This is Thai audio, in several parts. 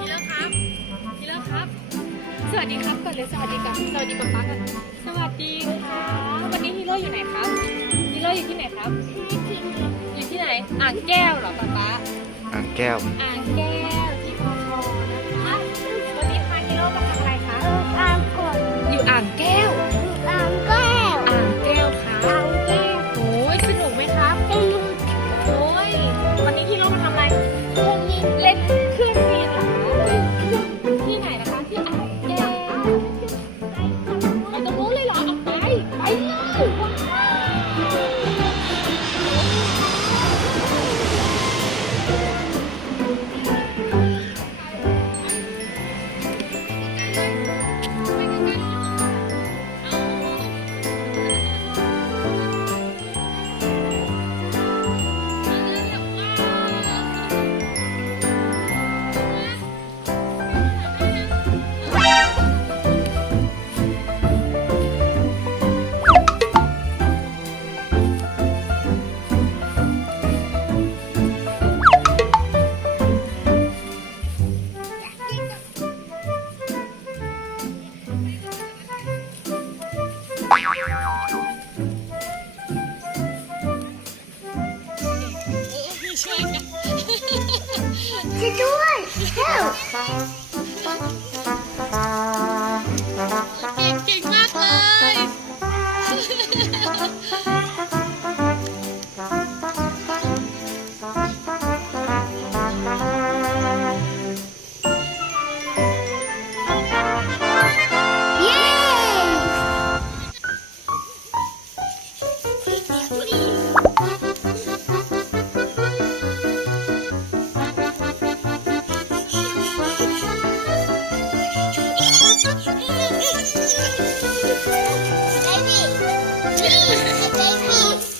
กีฬาฮีโร่ครับฮีโร่ครับสวัสดีครับก่อนเลยสวัสดีกับสวัสดีป๊าป๊าก่อนสวัสดีครับวันนี้ฮีโร่อยู่ไหนครับฮีโร่อยู่ที่ไหนครับ อยู่ที่ไหนอ่างแก้วเหรอป๊าป๊าอ่างแก้ว อ่างแก้ว จะด้ว me.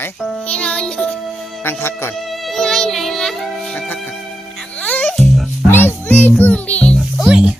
ไหม You know, นั่งพักก่อน you know, you know. นั่งพักก่อน This this could be. Oi, this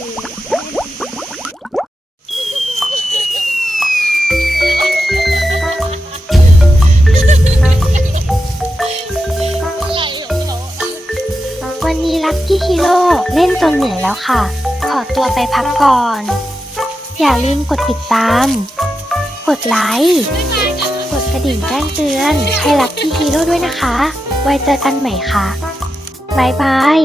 วันนี้ลักกี้ฮีโร่เล่นจนเหนื่อยแล้วค่ะ ขอตัวไปพักก่อน อย่าลืมกดติดตาม กดไลค์ กดกระดิ่งแจ้งเตือน ให้ลักกี้ฮีโร่ด้วยนะคะ ไว้เจอกันใหม่ค่ะบายบาย